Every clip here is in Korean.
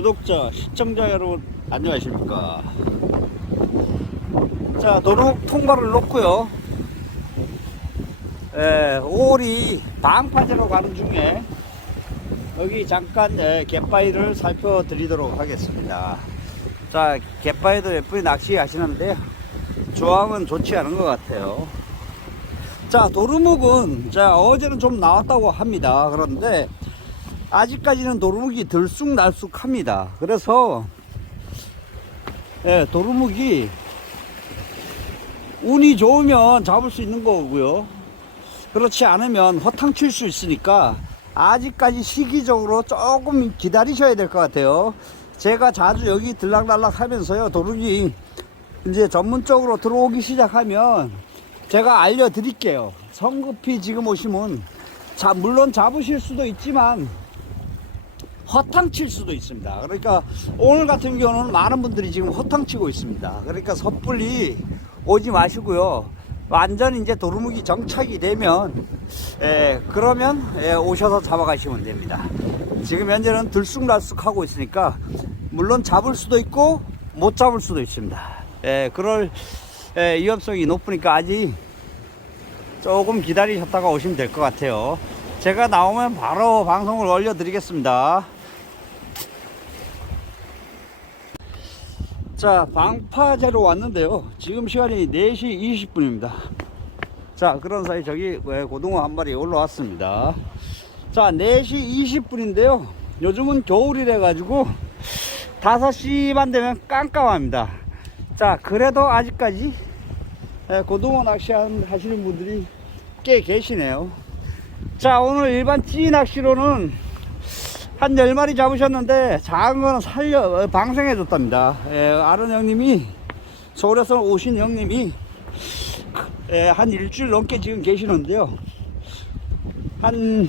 구독자, 시청자 여러분 안녕하십니까? 자 도루묵 통발을 놓고요. 에, 5월이 방파제로 가는 중에 여기 잠깐 에, 갯바위를 살펴드리도록 하겠습니다. 자 갯바위도 예쁘게 낚시 하시는데요 조항은 좋지 않은 것 같아요. 자 도루묵은 자 어제는 좀 나왔다고 합니다. 그런데 아직까지는 도루묵이 들쑥날쑥합니다. 그래서 예, 도루묵이 운이 좋으면 잡을 수 있는 거고요. 그렇지 않으면 허탕 칠 수 있으니까 아직까지 시기적으로 조금 기다리셔야 될 것 같아요. 제가 자주 여기 들락날락 하면서요 도루묵이 이제 전문적으로 들어오기 시작하면 제가 알려드릴게요. 성급히 지금 오시면 자 물론 잡으실 수도 있지만 허탕 칠 수도 있습니다. 그러니까 오늘 같은 경우는 많은 분들이 지금 허탕 치고 있습니다. 그러니까 섣불리 오지 마시고요. 완전 이제 도루묵이 정착이 되면 예, 그러면 예, 오셔서 잡아가시면 됩니다. 지금 현재는 들쑥날쑥 하고 있으니까 물론 잡을 수도 있고 못 잡을 수도 있습니다. 예, 그럴 예, 위험성이 높으니까 아직 조금 기다리셨다가 오시면 될 것 같아요. 제가 나오면 바로 방송을 올려드리겠습니다. 자, 방파제로 왔는데요. 지금 시간이 4시 20분입니다. 자, 그런 사이 저기 예, 고등어 한 마리 올라왔습니다. 자, 4시 20분인데요. 요즘은 겨울이래 가지고 5시 반 되면 깜깜합니다. 자, 그래도 아직까지 예, 고등어 낚시 한- 하시는 분들이 꽤 계시네요. 자, 오늘 일반 찌 낚시로는 한 10마리 잡으셨는데 작은 거는 살려, 어, 방생해 줬답니다. 예, 아는 형님이, 서울에서 오신 형님이 예, 한 일주일 넘게 지금 계시는데요. 한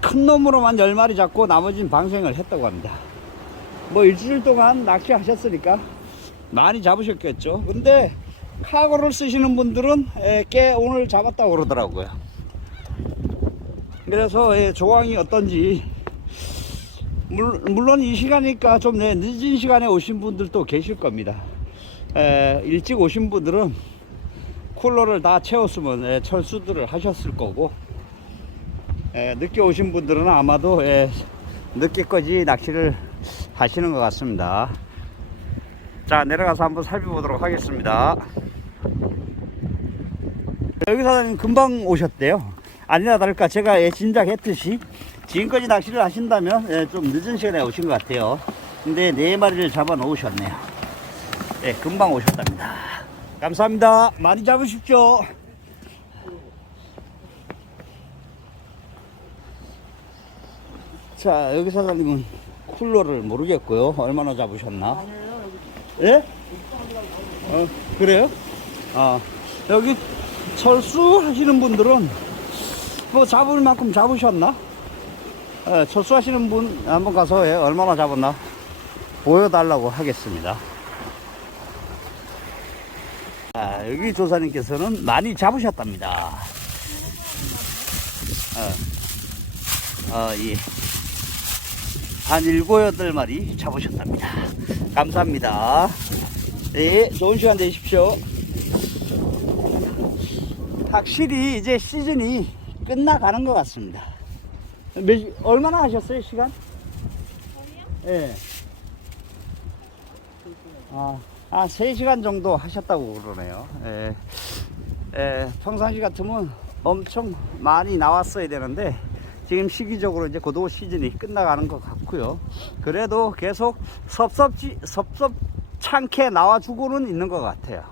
큰 놈으로만 10마리 잡고 나머지는 방생을 했다고 합니다. 뭐 일주일 동안 낚시하셨으니까 많이 잡으셨겠죠. 근데 카고를 쓰시는 분들은 에, 꽤 오늘 잡았다고 그러더라고요. 그래서 예, 조항이 어떤지 물, 물론 이 시간이니까 좀 네, 늦은 시간에 오신 분들도 계실 겁니다. 에, 일찍 오신 분들은 쿨러를 다 채웠으면 예, 철수들을 하셨을 거고 에, 늦게 오신 분들은 아마도 예, 늦게까지 낚시를 하시는 것 같습니다. 자 내려가서 한번 살펴보도록 하겠습니다 여기 사장님 금방 오셨대요 아니나 다를까 제가 예, 짐작했듯이 지금까지 낚시를 하신다면 예, 좀 늦은 시간에 오신 것 같아요. 근데 네 마리를 잡아 놓으셨네요. 예, 금방 오셨답니다. 감사합니다. 많이 잡으십시오. 자 여기 사장님은 쿨러를 모르겠고요. 얼마나 잡으셨나? 예? 어, 그래요? 아, 여기 철수 하시는 분들은 뭐 잡을 만큼 잡으셨나? 예, 철수 하시는 분 한번 가서 예, 얼마나 잡았나 보여달라고 하겠습니다. 아, 여기 조사님께서는 많이 잡으셨답니다. 어, 어, 예. 한 일곱 여덟 마리 잡으셨답니다. 감사합니다. 네, 좋은 시간 되십시오. 확실히 이제 시즌이 끝나가는 것 같습니다. 몇, 얼마나 하셨어요, 시간? 예. 아, 아, 3시간 정도 하셨다고 그러네요. 예. 예, 평상시 같으면 엄청 많이 나왔어야 되는데, 지금 시기적으로 이제 고도 시즌이 끝나가는 것 같고요. 그래도 계속 섭섭지, 섭섭찮게 나와주고는 있는 것 같아요.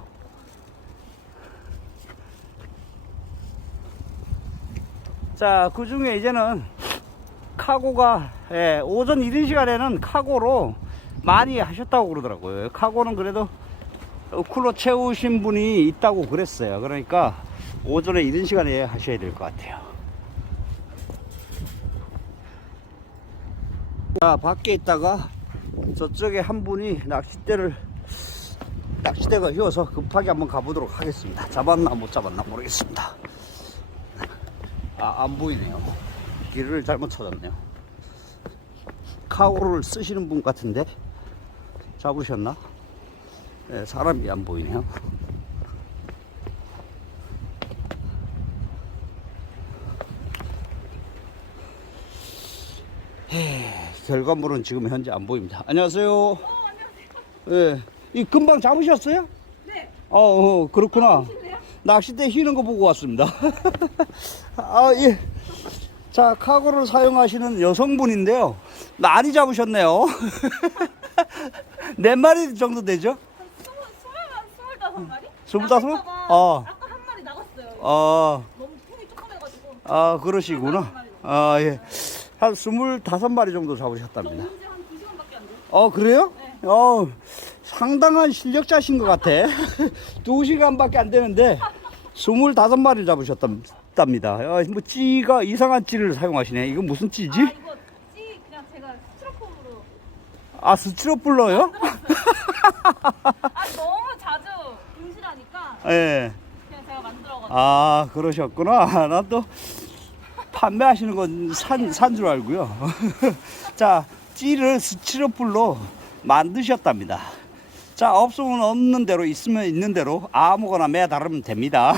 자, 그 중에 이제는 카고가, 예, 오전 이른 시간에는 카고로 많이 하셨다고 그러더라고요. 카고는 그래도 쿨러 채우신 분이 있다고 그랬어요. 그러니까 오전에 이른 시간에 하셔야 될 것 같아요. 자, 밖에 있다가 저쪽에 한 분이 낚싯대를 낚싯대가 휘어서 급하게 한번 가보도록 하겠습니다. 잡았나 못 잡았나 모르겠습니다. 아, 안 보이네요. 길을 잘못 찾았네요. 카고를 쓰시는 분 같은데 잡으셨나? 예, 사람이 안 보이네요. 에, 결과물은 지금 현재 안 보입니다. 안녕하세요. 예, 이 금방 잡으셨어요? 네. 어, 어 그렇구나. 낚싯대 휘는 거 보고 왔습니다. 아, 예. 자, 카고를 사용하시는 여성분인데요. 많이 잡으셨네요. 몇 마리 정도 되죠? 한 스물 스물다섯 마리? 스물다섯? 나갔다가 어. 아까 한 마리 나갔어요. 아, 너무 통이 조그매가지고. 아, 그러시구나. 아, 예. 한 스물다섯 마리 정도 잡으셨답니다. 언제 한두 시간밖에 안 돼요. 어, 그래요? 네. 어, 상당한 실력자신 것 같아. 두 시간밖에 안 되는데, 스물다섯 마리를 잡으셨답니다. 어, 뭐, 찌가 이상한 찌를 사용하시네. 이거 무슨 찌지? 아 이거 찌 그냥 제가 스티로폼으로. 아, 스티로폴러요? 아 너무 자주 분실하니까 예. 그냥 제가 만들어가지고. 아, 그러셨구나. 나 또 판매하시는 건 산, 산 줄 알고요. 자, 찌를 스티로폴로 만드셨답니다. 자, 없으면 없는 대로, 있으면 있는 대로 아무거나 매달으면 됩니다.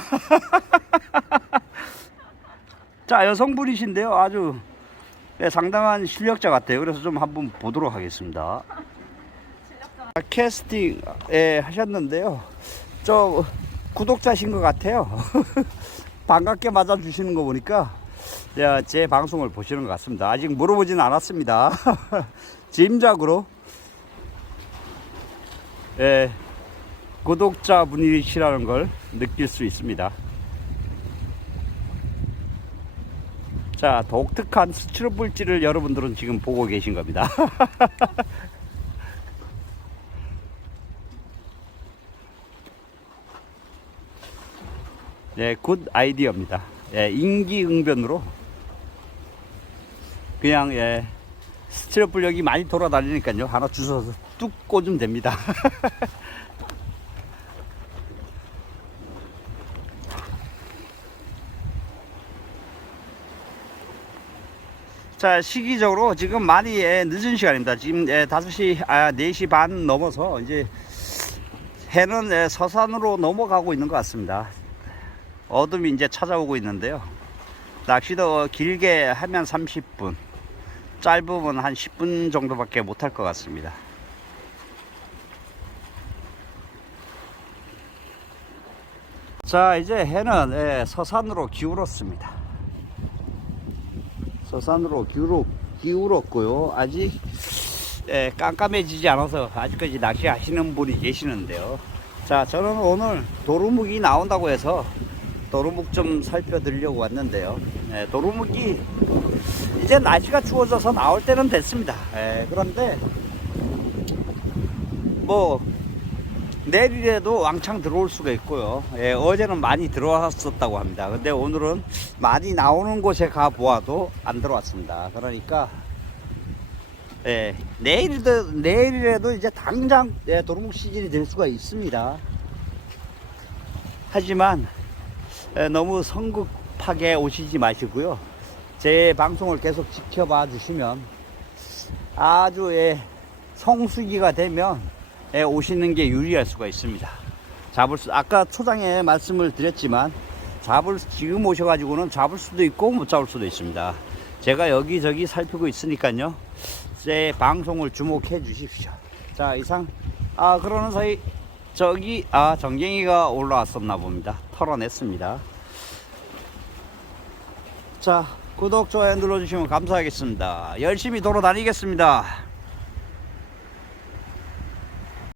자, 여성분이신데요. 아주 예, 상당한 실력자 같아요. 그래서 좀 한번 보도록 하겠습니다. 캐스팅 예, 하셨는데요. 저 구독자신 것 같아요. 반갑게 맞아주시는 거 보니까 야, 제 방송을 보시는 것 같습니다. 아직 물어보지는 않았습니다. 짐작으로 예, 구독자분이시라는 걸 느낄 수 있습니다. 자, 독특한 스티로폴찌를 여러분들은 지금 보고 계신 겁니다. 예, 굿 아이디어입니다. 예, 인기응변으로 그냥 예, 스티로폴 여기 많이 돌아다니니까요. 하나 주워서 뚝 꽂으면 됩니다. 자, 시기적으로 지금 많이 예, 늦은 시간입니다. 지금 예, 5시, 아, 4시 반 넘어서 이제 해는 예, 서산으로 넘어가고 있는 것 같습니다. 어둠이 이제 찾아오고 있는데요. 낚시도 길게 하면 30분, 짧으면 한 10분 정도밖에 못할 것 같습니다. 자, 이제 해는 예, 서산으로 기울었습니다. 서산으로 기울었, 기울었고요. 아직 예, 깜깜해지지 않아서 아직까지 낚시하시는 분이 계시는데요. 자, 저는 오늘 도루묵이 나온다고 해서 도루묵 좀 살펴드리려고 왔는데요. 예, 도루묵이 이제 날씨가 추워져서 나올 때는 됐습니다. 예, 그런데 뭐 내일에도 왕창 들어올 수가 있고요. 예, 어제는 많이 들어왔었다고 합니다. 근데 오늘은 많이 나오는 곳에 가 보아도 안 들어왔습니다. 그러니까 예, 내일도 내일이라도 이제 당장 예, 도루묵 시즌이 될 수가 있습니다. 하지만 예, 너무 성급하게 오시지 마시고요. 제 방송을 계속 지켜봐 주시면 아주 예, 성수기가 되면 예, 오시는 게 유리할 수가 있습니다. 잡을 수 아까 초장에 말씀을 드렸지만 잡을 수- 지금 오셔가지고는 잡을 수도 있고 못 잡을 수도 있습니다. 제가 여기저기 살피고 있으니까요. 제 방송을 주목해 주십시오. 자 이상 아 그러는 사이 저기 아 정갱이가 올라왔었나 봅니다. 털어냈습니다. 자 구독 좋아요 눌러주시면 감사하겠습니다. 열심히 돌아다니겠습니다.